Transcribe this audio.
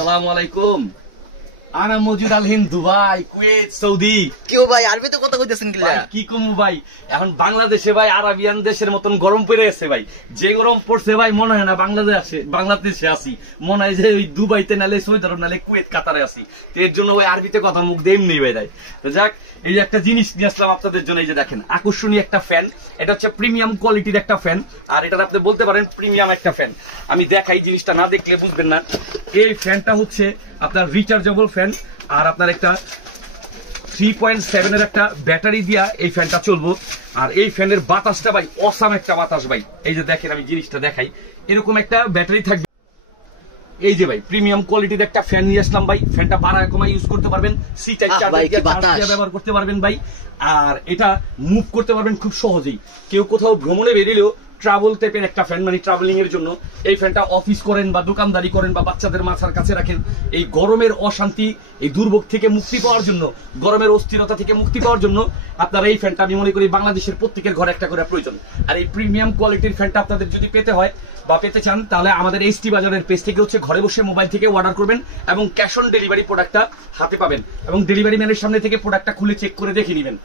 আসসালামু আলাইকুম। আনা মজুদ আল হিন্দ, দুবাই, কুয়েত, সৌদি। কেউ ভাই আরবিতে কথা কইতেছেন কিলা? কি কমু ভাই, এখন বাংলাদেশে ভাই আরাবিয়ান দেশের মতন গরম পড়ে আছে ভাই। যে গরম পড়ছে ভাই মনে হয় না বাংলাদেশে আসি, মনে হয় যে ওই দুবাইতে নালে সৌদি আরব নালে কুয়েত কাতারে আসি। তো এর জন্য ওই আরবিতে কথা মুখ দিয়ে এমনি বের হয়। তো যাক, এই যে একটা জিনিস নিয়ে আসলাম আপনাদের জন্য। এই যে দেখেন আকর্ষণীয় একটা ফ্যান, এটা হচ্ছে প্রিমিয়াম কোয়ালিটির একটা ফ্যান। আর এটা আপনি বলতে পারেন প্রিমিয়াম একটা ফ্যান। আমি দেখাই, জিনিসটা না দেখলে বুঝবেন না। এই ফ্যানটা হচ্ছে আপনার রিচার্জেবল ফ্যান, আর আপনার একটা 3.7 এর একটা ব্যাটারি দিয়া এই ফ্যানটা চলবো। আর এই ফ্যানের বাতাসটা ভাই অসাম একটা বাতাস ভাই। এই যে দেখেন, আমি জিনিসটা দেখাই, এরকম একটা ব্যাটারি থাকবে। এই যে ভাই প্রিমিয়াম কোয়ালিটির একটা ফ্যান নিয়ে আসলাম ভাই। ফ্যানটা বাড়া কমা ইউজ করতে পারবেন, সি টাইপ ব্যবহার করতে পারবেন ভাই। আর এটা মুভ করতে পারবেন খুব সহজেই। কেউ কোথাও ভ্রমণে বেরিয়েও ট্রাভেল টাইপের একটা ফ্যান, মানে ট্রাভেলিং এর জন্য এই ফ্যানটা অফিস করেন বা দোকানদারি করেন বা বাচ্চাদের মাথার কাছে রাখেন। এই গরমের অশান্তি, এই দুর্ভোগ থেকে মুক্তি পাওয়ার জন্য, গরমের অস্থিরতা থেকে মুক্তি পাওয়ার জন্য আপনারা এই ফ্যানটা, আমি মনে করি বাংলাদেশের প্রত্যেকের ঘরে একটা করে প্রয়োজন। আর এই প্রিমিয়াম কোয়ালিটির ফ্যানটা আপনাদের যদি পেতে হয় বা পেতে চান, তাহলে আমাদের এইচটি বাজারের পেজ থেকে হচ্ছে ঘরে বসে মোবাইল থেকে অর্ডার করবেন এবং ক্যাশ অন ডেলিভারি প্রোডাক্টটা হাতে পাবেন, এবং ডেলিভারি ম্যানের সামনে থেকে প্রোডাক্টটা খুলে চেক করে দেখে নেবেন।